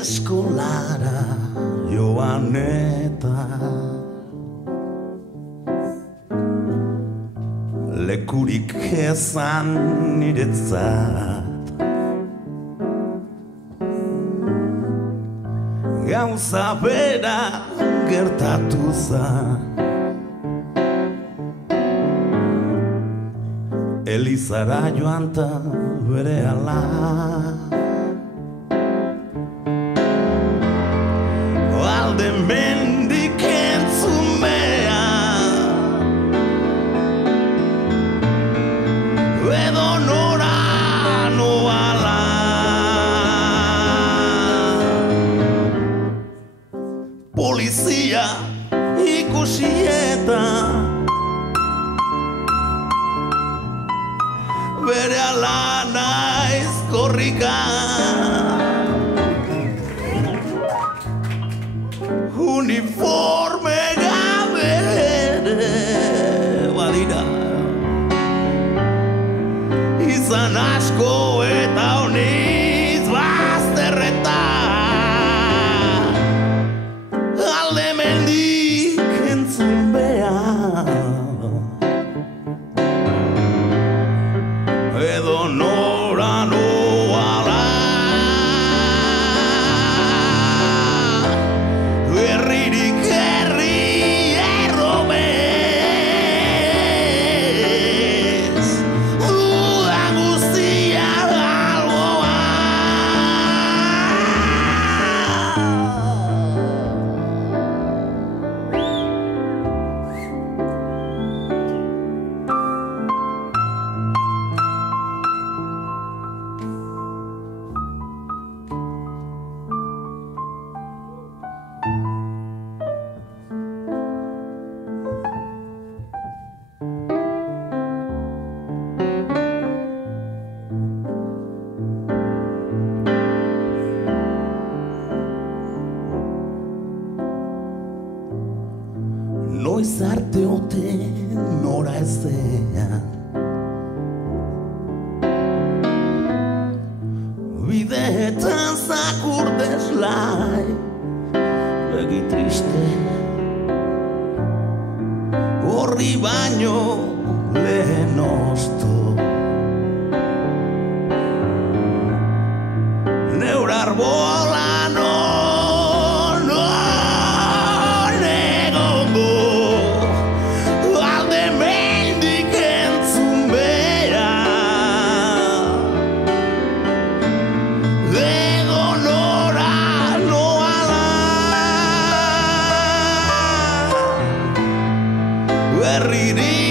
Eskolara joan eta lekurik ezan niretzat, gauza bera gertatu zan. Elizara joan ta berehala alde mendik entzumea, edo nora noala. Polizia ikusi eta berehala naiz korrika, uniforme gabe ere badira, izan asko eta honiz bazterreta, alde mendik entzun behar, edo nora noala. Herririk herri erromez, duda guztia alboa. Noiz arte ote nora ezean, bideetan zakur deslai, begi triste, horri baino lehen osto. Neur arbola herririk